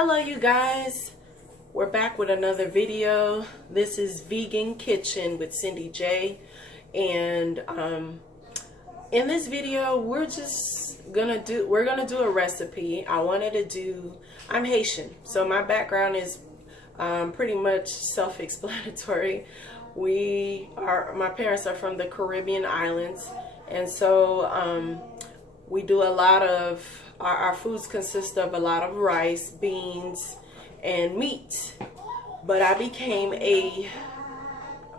Hello you guys, we're back with another video. This is Vegan Kitchen with Cindy J, and in this video we're gonna do a recipe. I'm Haitian, so my background is pretty much self-explanatory. My parents are from the Caribbean islands, and so we do a lot of our foods consist of a lot of rice, beans, and meat. But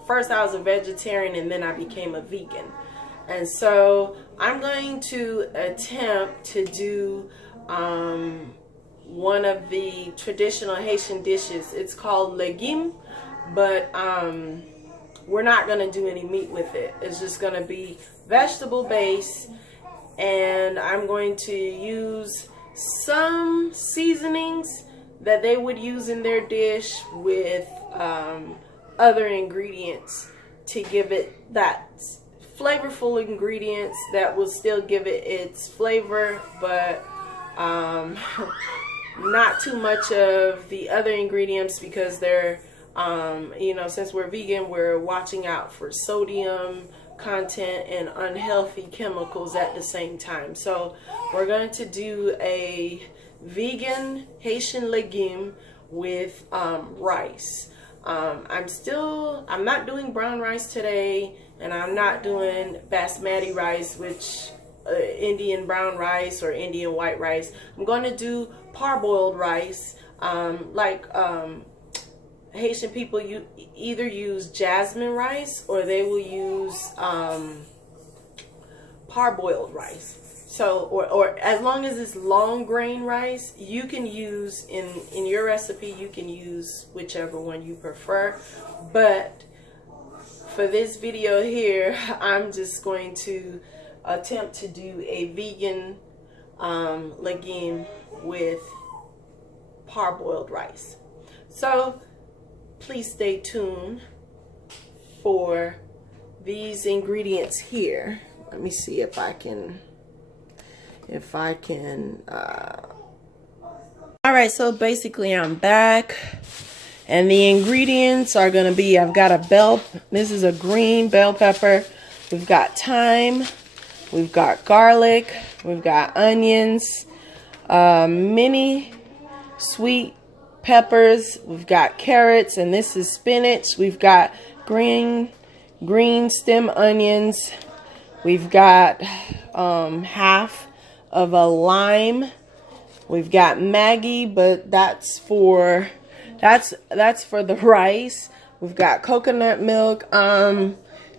first I was a vegetarian and then I became a vegan. And so I'm going to attempt to do one of the traditional Haitian dishes. It's called legume, but we're not going to do any meat with it. It's just going to be vegetable based. And I'm going to use some seasonings that they would use in their dish with other ingredients to give it that flavorful ingredients that will still give it its flavor, but not too much of the other ingredients, because they're since we're vegan, we're watching out for sodium content and unhealthy chemicals at the same time. So we're going to do a vegan Haitian legume with rice. I'm not doing brown rice today, and I'm not doing basmati rice, which Indian brown rice or Indian white rice. I'm going to do parboiled rice, Haitian people either use Jasmine rice or they will use parboiled rice. So, or as long as it's long grain rice, you can use in your recipe, you can use whichever one you prefer. But for this video here, I'm just going to attempt to do a vegan legume with parboiled rice. So please stay tuned for these ingredients here. Let me see if I can all right, so basically I'm back, and the ingredients are gonna be, I've got this is a green bell pepper, we've got thyme, we've got garlic, we've got onions, mini sweet peppers, we've got carrots, and this is spinach. We've got green stem onions. We've got half of a lime. We've got Maggi, but that's for the rice. We've got coconut milk.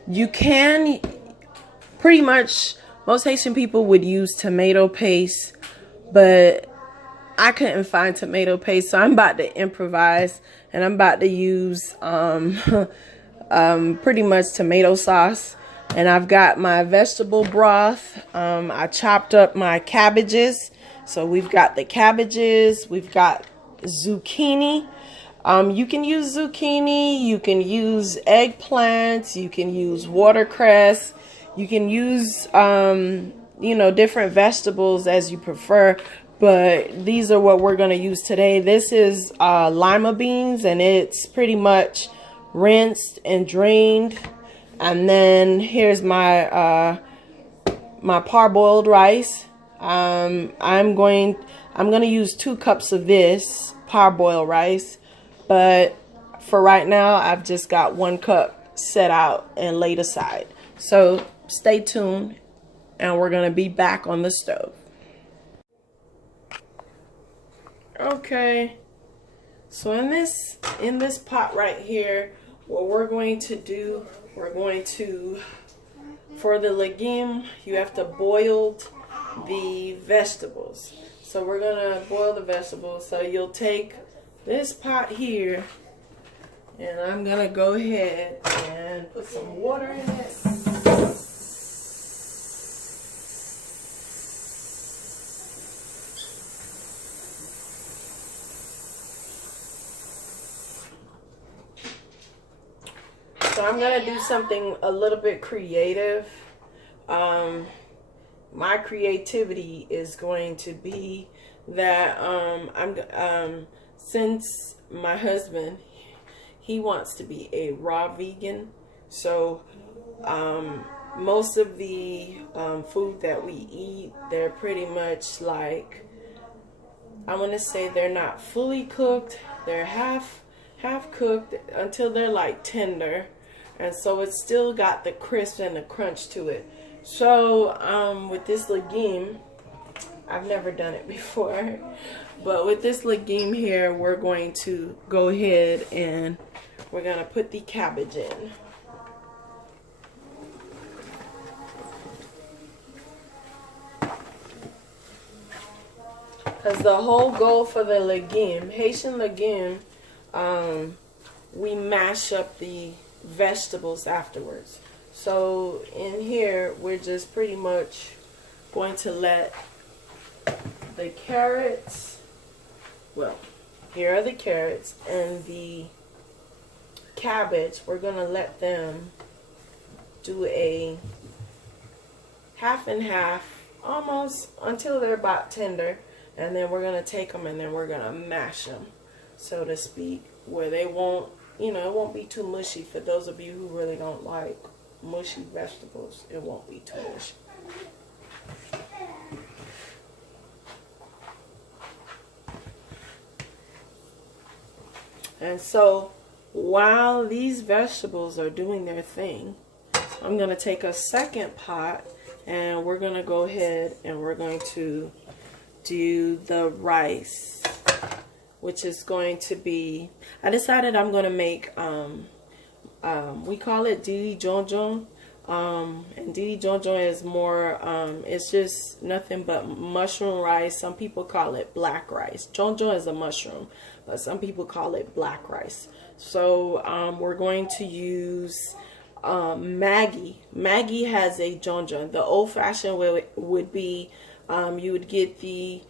You can pretty much, most Haitian people would use tomato paste, but I couldn't find tomato paste, so I'm about to improvise, and I'm about to use pretty much tomato sauce. And I've got my vegetable broth. I chopped up my cabbages. So we've got the cabbages, we've got zucchini. You can use zucchini, you can use eggplants, you can use watercress, you can use different vegetables as you prefer. But these are what we're going to use today. This is Lima beans, and it's pretty much rinsed and drained. And then here's my my parboiled rice. I'm going to use 2 cups of this parboiled rice, but for right now I've just got 1 cup set out and laid aside. So stay tuned, and we're going to be back on the stove. Okay, so in this pot right here, what we're going to do, for the legume, you have to boil the vegetables. So we're gonna boil the vegetables. So you'll take this pot here, and I'm gonna go ahead and put some water in it. So I'm going to do something a little bit creative. My creativity is going to be that since my husband, he wants to be a raw vegan, so most of the food that we eat, they're pretty much like, I want to say they're not fully cooked, they're half cooked until they're like tender, and so it's still got the crisp and the crunch to it. So with this legume, I've never done it before, but with this legume here, we're going to go ahead and we're gonna put the cabbage in. Because the whole goal for the legume, Haitian legume, we mash up the vegetables afterwards. So in here, we're just pretty much going to let the carrots, well, here are the carrots and the cabbage. We're going to let them do a half and half, almost until they're about tender. And then we're going to take them and then we're going to mash them, so to speak, where they won't, you know, it won't be too mushy. For those of you who really don't like mushy vegetables, it won't be too mushy. And so while these vegetables are doing their thing, I'm going to take a second pot and we're going to go ahead and we're going to do the rice, which is going to be, I decided I'm going to make, we call it didi jonjon, and didi jonjon is more, it's just nothing but mushroom rice. Some people call it black rice. Jonjon is a mushroom, but some people call it black rice. So we're going to use Maggi. Maggi has a jonjon. The old-fashioned way would be, you would get the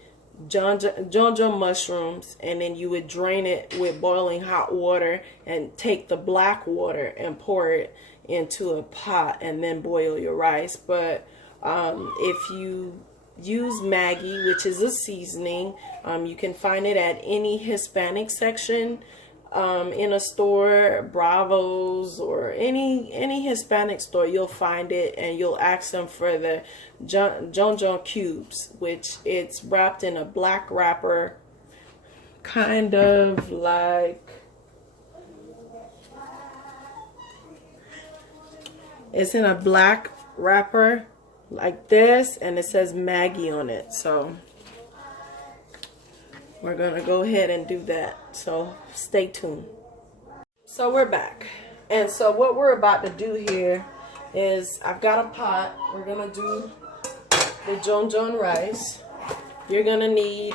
jonjon mushrooms and then you would drain it with boiling hot water and take the black water and pour it into a pot and then boil your rice. But if you use Maggi, which is a seasoning, you can find it at any Hispanic section in a store, Bravo's or any Hispanic store. You'll find it and you'll ask them for the jonjon cubes, which it's wrapped in a black wrapper, kind of like, it's in a black wrapper like this, and it says Maggi on it. So we're gonna go ahead and do that, so stay tuned. So we're back, and so what we're about to do here is, I've got a pot. We're gonna do the jonjon rice. You're gonna need,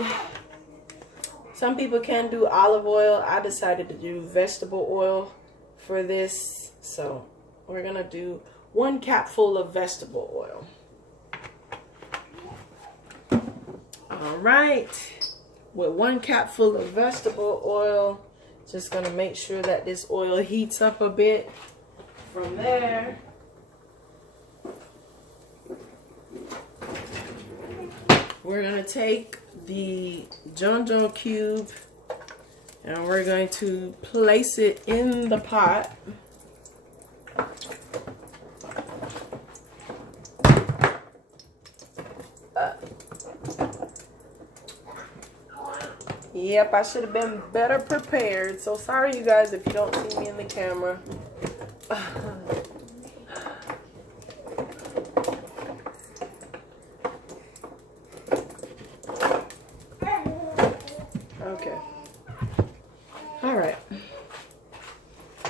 some people can do olive oil. I decided to do vegetable oil for this, so we're gonna do 1 capful of vegetable oil. All right. With 1 capful of vegetable oil, just gonna make sure that this oil heats up a bit. From there, we're gonna take the jonjon cube and we're going to place it in the pot. Yep, I should have been better prepared. So sorry, you guys, if you don't see me in the camera. Okay. All right.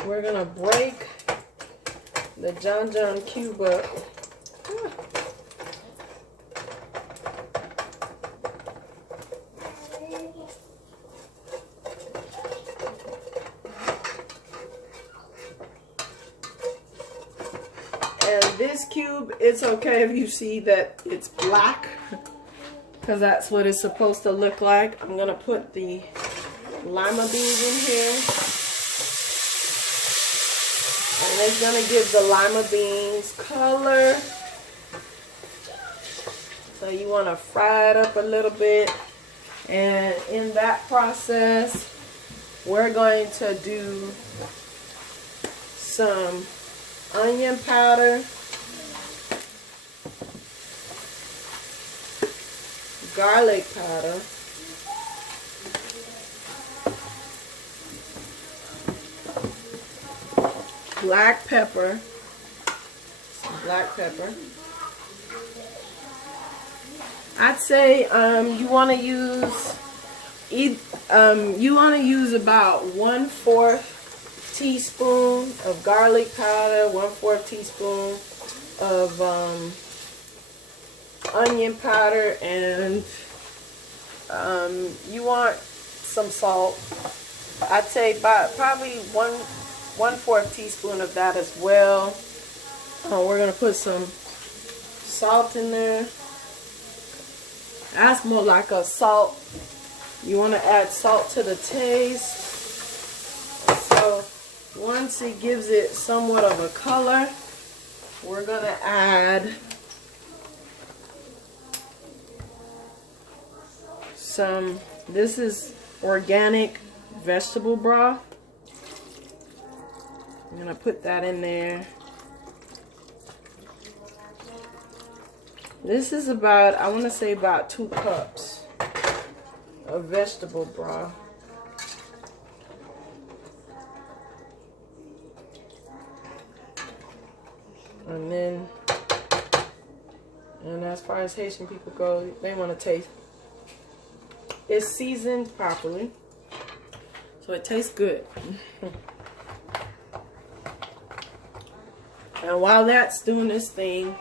We're gonna break the jonjon cube up. And this cube, it's okay if you see that it's black, because that's what it's supposed to look like. I'm going to put the Lima beans in here. And it's going to give the Lima beans color. So you want to fry it up a little bit. And in that process, we're going to do some onion powder, garlic powder, black pepper, some black pepper. I'd say you want to use about 1/4 teaspoon of garlic powder, 1/4 teaspoon of onion powder, and you want some salt. I'd say about probably 1/4 teaspoon of that as well. We're gonna put some salt in there. That's more like a salt. You want to add salt to the taste. So once it gives it somewhat of a color, we're gonna add some, this is organic vegetable broth. I'm gonna put that in there. This is about, I want to say about 2 cups of vegetable broth. And then, and as far as Haitian people go, they want to taste, it's seasoned properly, so it tastes good. And while that's doing this thing,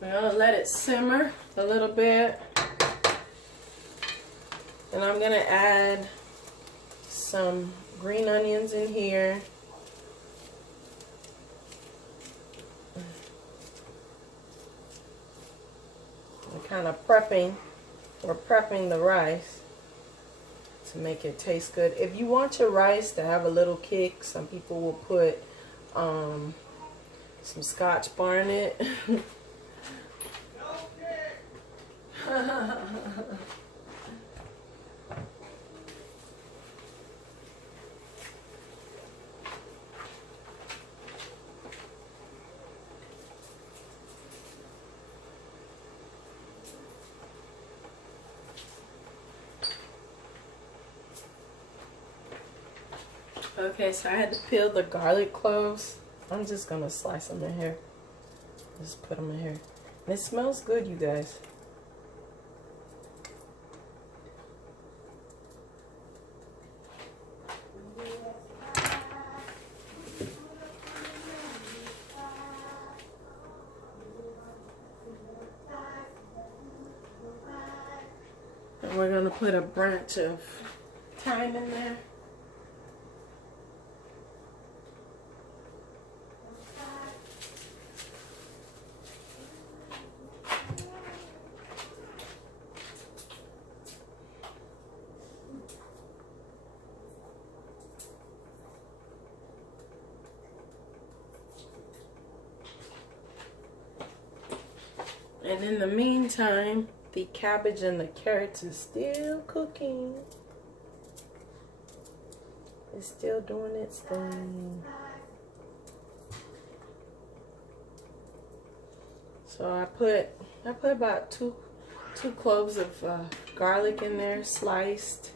I'm gonna let it simmer a little bit, and I'm gonna add some green onions in here. I'm kind of prepping the rice to make it taste good. If you want your rice to have a little kick, some people will put some scotch bonnet. Okay, so I had to peel the garlic cloves. I'm just gonna slice them in here. Just put them in here. And it smells good, you guys. And we're gonna put a branch of thyme in there. And in the meantime, the cabbage and the carrots is still cooking. It's still doing its thing. So I put about two cloves of garlic in there, sliced.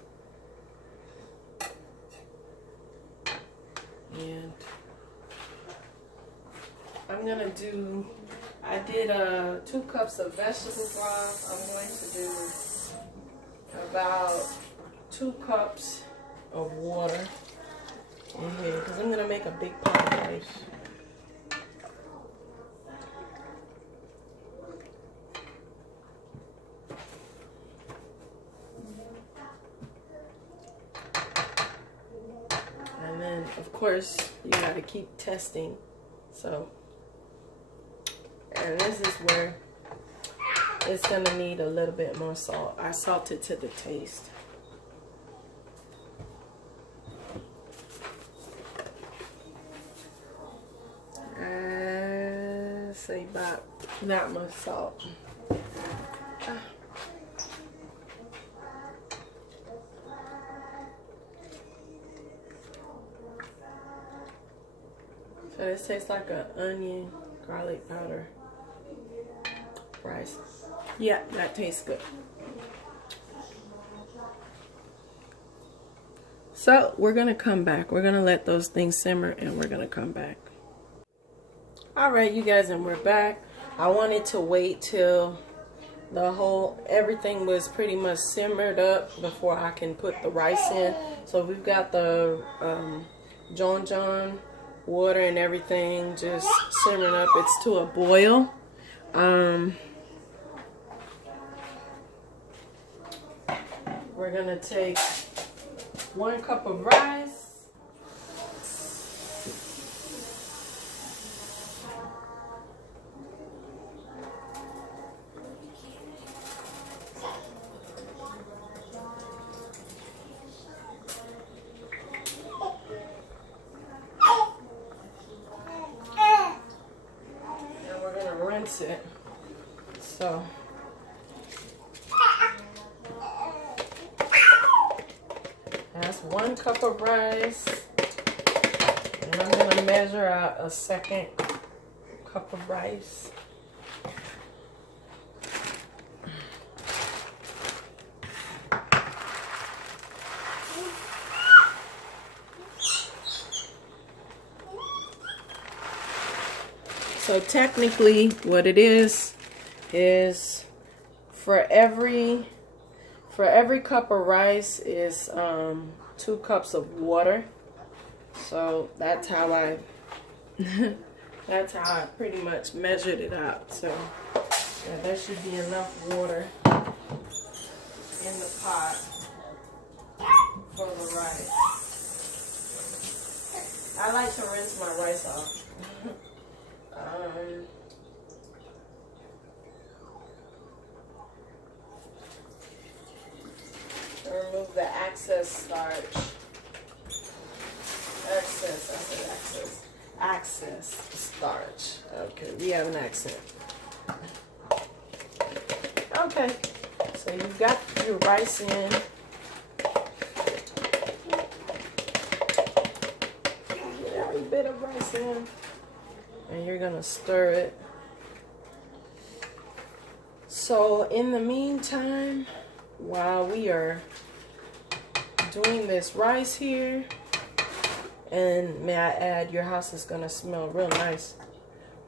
And I'm gonna do, I did 2 cups of vegetable broth. I'm going to do about 2 cups of water in here because I'm gonna make a big pot of rice. And then of course you gotta keep testing. So, and this is where it's gonna need a little bit more salt. I salted to the taste. Let's say about that much salt. So this tastes like an onion, garlic powder, rice. Yeah, that tastes good. So we're gonna come back. We're gonna let those things simmer and we're gonna come back. All right, you guys, and we're back. I wanted to wait till everything was pretty much simmered up before I can put the rice in. So we've got the John water and everything just simmering up. It's to a boil. We're gonna take 1 cup of rice. It. So that's 1 cup of rice, and I'm going to measure out a 2nd cup of rice. So technically what it is for every cup of rice is 2 cups of water. So that's how I pretty much measured it out. So yeah, there should be enough water in the pot for the rice. I like to rinse my rice off. Remove the excess starch. Excess starch. Okay, we have an accent. Okay, so you've got your rice in. Get every bit of rice in. And you're gonna stir it. So in the meantime, while we are doing this rice here, and may I add, your house is gonna smell real nice.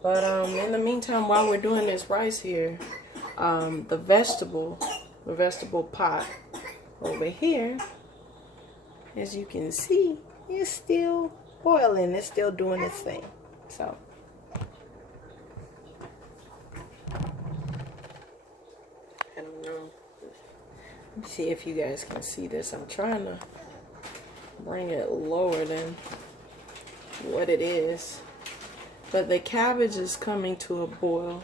But in the meantime, while we're doing this rice here, the vegetable pot over here, as you can see, is still boiling. It's still doing its thing. So I don't know. Let me see if you guys can see this. I'm trying to bring it lower than what it is. But the cabbage is coming to a boil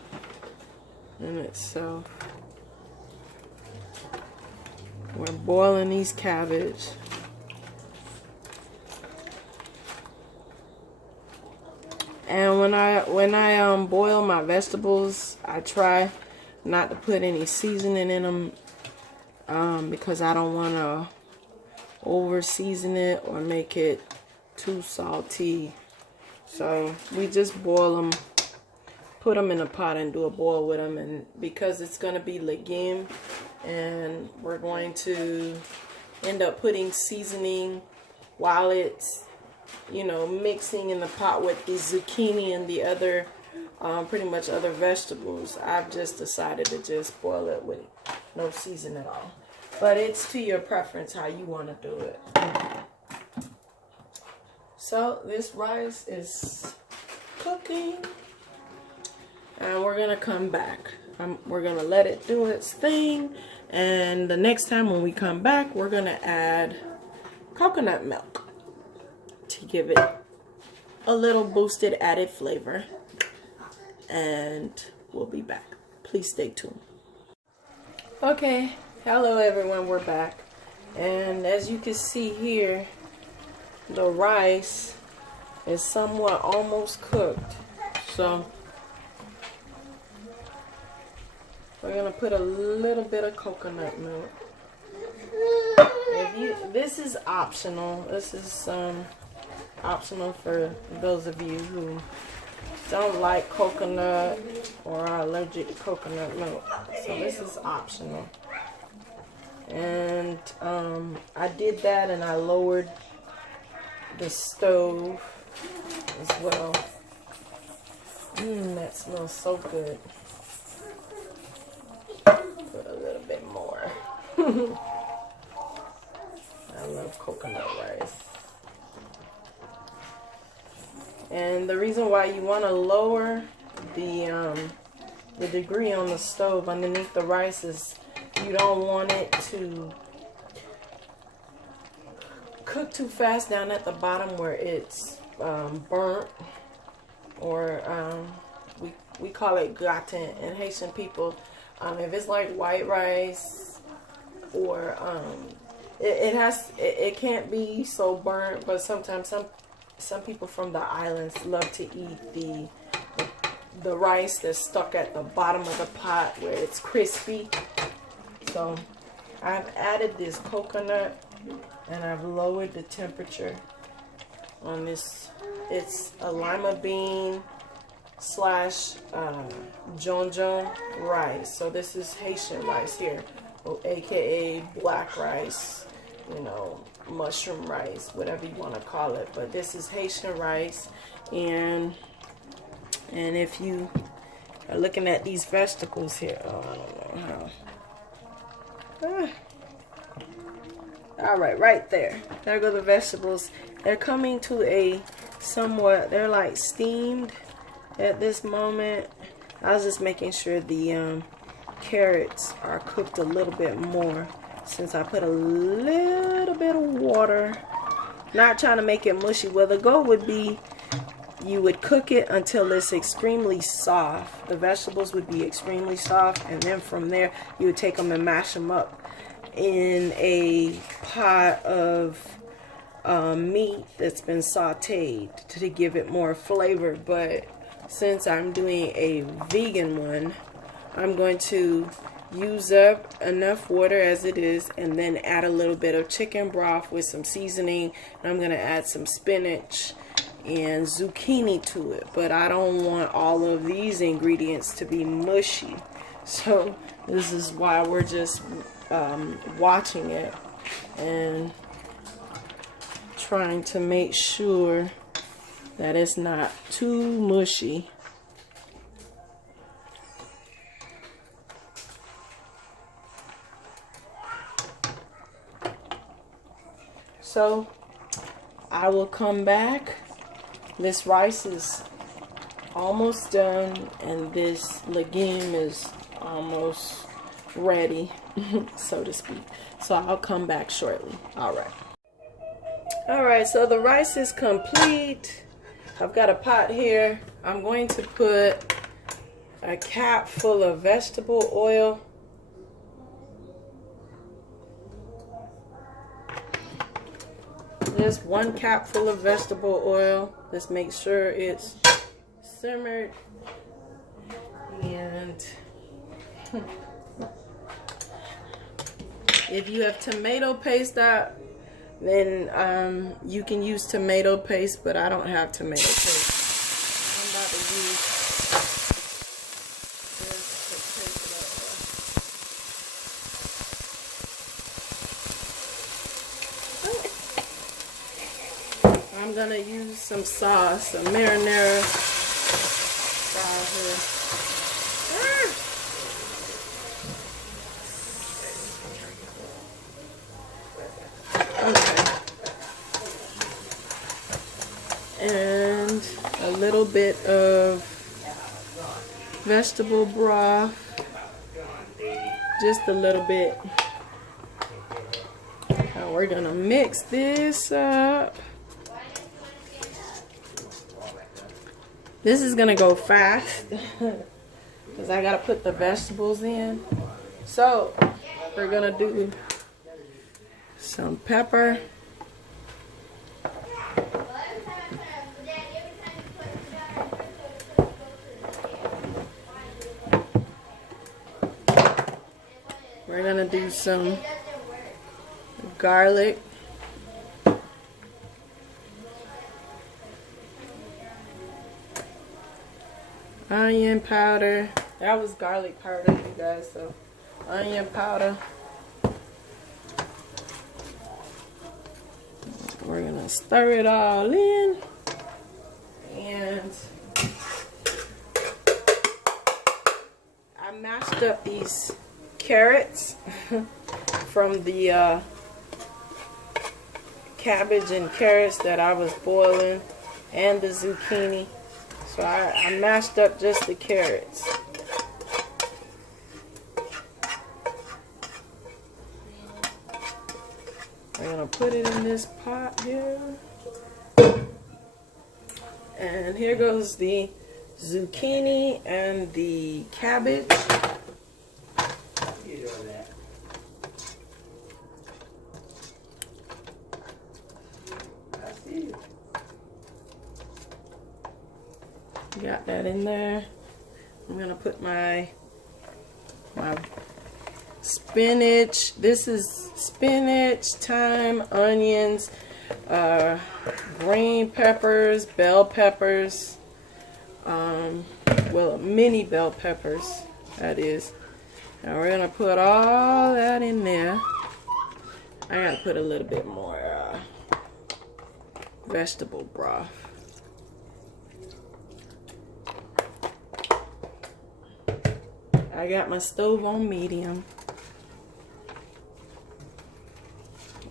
in itself. We're boiling these cabbage. And when I boil my vegetables, I try not to put any seasoning in them because I don't want to over season it or make it too salty. So we just boil them, put them in a pot and do a boil with them. And because it's going to be legume, and we're going to end up putting seasoning while it's, you know, mixing in the pot with the zucchini and the other pretty much other vegetables, I've just decided to just boil it with no season at all. But it's to your preference how you want to do it. So this rice is cooking, and we're gonna come back. We're gonna let it do its thing, and the next time when we come back, we're gonna add coconut milk to give it a little boosted added flavor, and we'll be back. Please stay tuned. Okay, hello everyone, we're back, and as you can see here, the rice is somewhat almost cooked. So We're gonna put a little bit of coconut milk. This is optional. This is optional for those of you who don't like coconut or are allergic to coconut milk. So this is optional. And I did that, and I lowered the stove as well. That smells so good. Put a little bit more. I love coconut rice. And the reason why you want to lower the degree on the stove underneath the rice is you don't want it to cook too fast down at the bottom where it's burnt, or we call it gratin in Haitian people. If it's like white rice, or it can't be so burnt, but sometimes some people from the islands love to eat the rice that's stuck at the bottom of the pot where it's crispy. So I've added this coconut, and I've lowered the temperature on this. It's a Lima bean / jonjon rice. So this is Haitian rice here, aka black rice, you know, mushroom rice, whatever you want to call it. But this is Haitian rice, and if you are looking at these vegetables here, oh, I don't know how. All right there. There go the vegetables. They're coming to a somewhat, they're like steamed at this moment. I was just making sure the carrots are cooked a little bit more, since I put a little bit of water. Not trying to make it mushy. Well, the goal would be you would cook it until it's extremely soft. The vegetables would be extremely soft, and then from there you would take them and mash them up in a pot of meat that's been sauteed to give it more flavor. But since I'm doing a vegan one, I'm going to use up enough water as it is, and then add a little bit of chicken broth with some seasoning, and I'm going to add some spinach and zucchini to it. But I don't want all of these ingredients to be mushy, so this is why we're just watching it and trying to make sure that it's not too mushy. So I will come back. This rice is almost done, and this legume is almost ready, so to speak. So I'll come back shortly. Alright, so the rice is complete. I've got a pot here. I'm going to put a cap full of vegetable oil. Just 1 cap full of vegetable oil. Just make sure it's simmered. And if you have tomato paste out, then you can use tomato paste, but I don't have tomato paste. I'm about to use this. I'm gonna use some sauce, a marinara sauce here. And a little bit of vegetable broth, just a little bit. Now we're gonna mix this up. This is gonna go fast because I gotta put the vegetables in. So we're gonna do some pepper. We're gonna do some garlic. Onion powder. That was garlic powder, you guys, so onion powder. We're gonna stir it all in. And I mashed up these carrots from the cabbage and carrots that I was boiling, and the zucchini. So I mashed up just the carrots. I'm gonna put it in this pot here. And here goes the zucchini and the cabbage. Got that in there. I'm gonna put my spinach. This is spinach, thyme, onions, green peppers, bell peppers, well, mini bell peppers, that is. Now we're gonna put all that in there. I gotta put a little bit more vegetable broth. I got my stove on medium.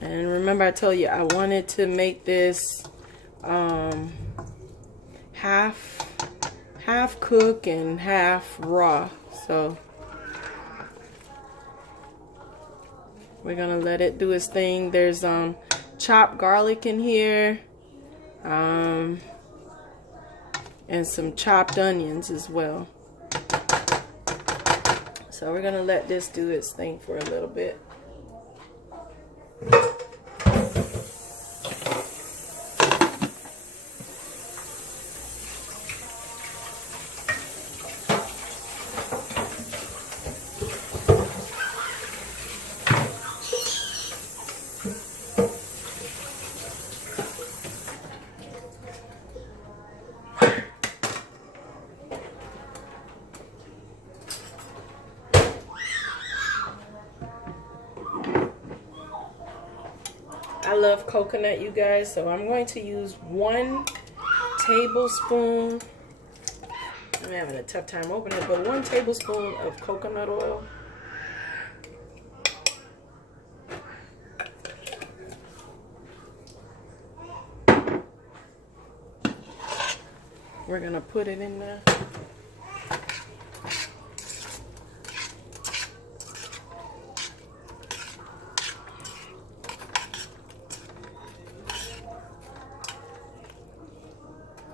And remember I told you I wanted to make this half cook and half raw. So we're gonna let it do its thing. There's chopped garlic in here, and some chopped onions as well. So we're gonna let this do its thing for a little bit. I love coconut, you guys, so I'm going to use 1 tablespoon. I'm having a tough time opening it, but 1 tablespoon of coconut oil. We're gonna put it in there.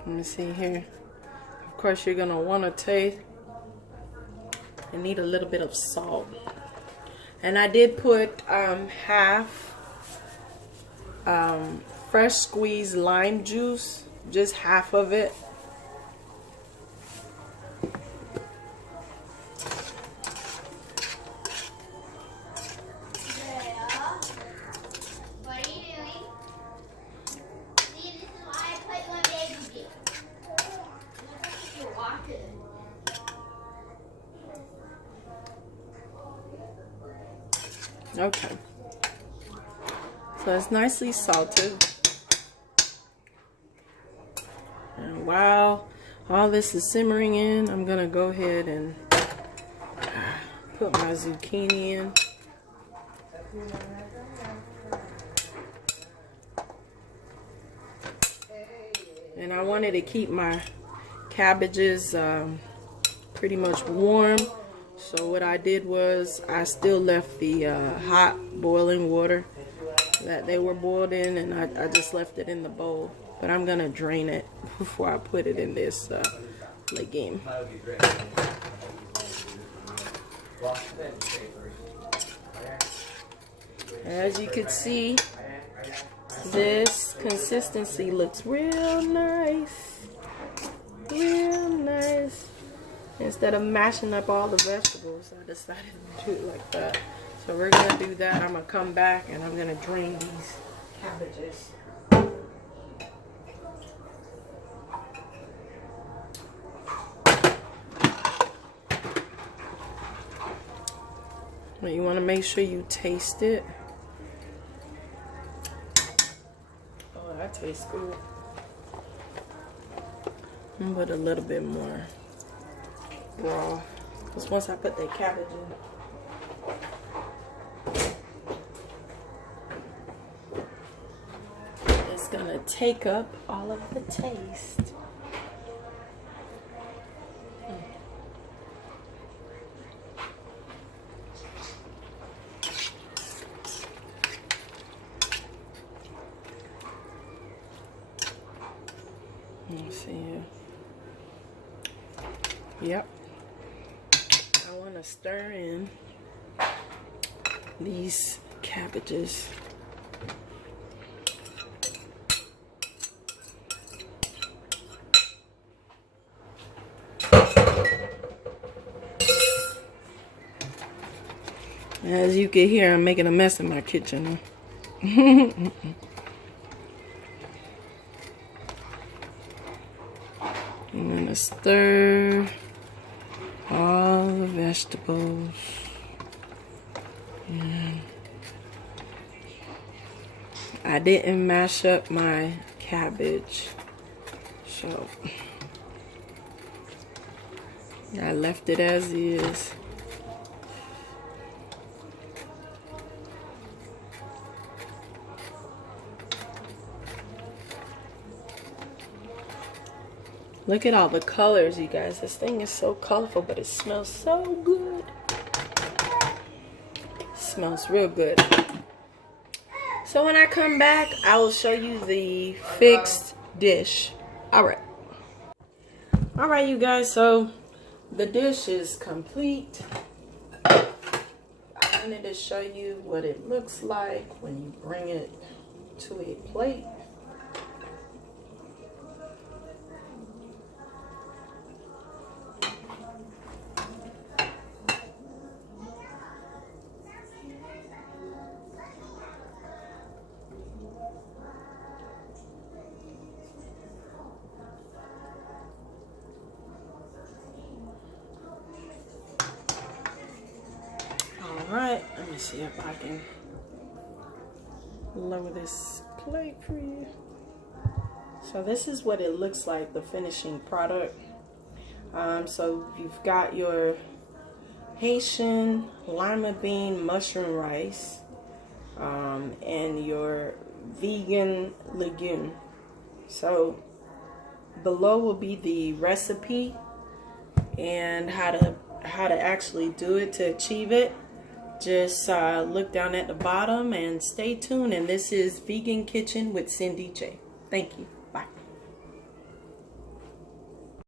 Let me see here. Of course, you're gonna want to taste. You need a little bit of salt. And I did put half fresh squeezed lime juice, just half of it. Okay, so it's nicely salted. And while all this is simmering in, I'm gonna go ahead and put my zucchini in. And I wanted to keep my cabbages pretty much warm. So what I did was I still left the hot boiling water that they were boiled in, and I just left it in the bowl. But I'm gonna drain it before I put it in this legume. As you can see, this consistency looks real nice. Real nice. Instead of mashing up all the vegetables, I decided to do it like that. So we're gonna do that. I'm gonna come back and I'm gonna drain these cabbages. Well, you want to make sure you taste it. Oh, that tastes good. I'm gonna put a little bit more broth, because once I put that cabbage in, it's gonna take up all of the taste. Let's see here. Yep. I want to stir in these cabbages. As you can hear, I'm making a mess in my kitchen. I'm gonna stir all the vegetables. And I didn't mash up my cabbage, so I left it as is. Look at all the colors, you guys. This thing is so colorful, but it smells so good. It smells real good. So when I come back, I will show you the fixed dish. Alright, you guys. So the dish is complete. I wanted to show you what it looks like when you bring it to a plate. Alright, let me see if I can lower this plate for you. So this is what it looks like, the finishing product. So you've got your Haitian Lima bean mushroom rice and your vegan legume. So below will be the recipe and how to actually do it to achieve it. Just look down at the bottom and stay tuned. And this is Vegan Kitchen with Cindy J. Thank you.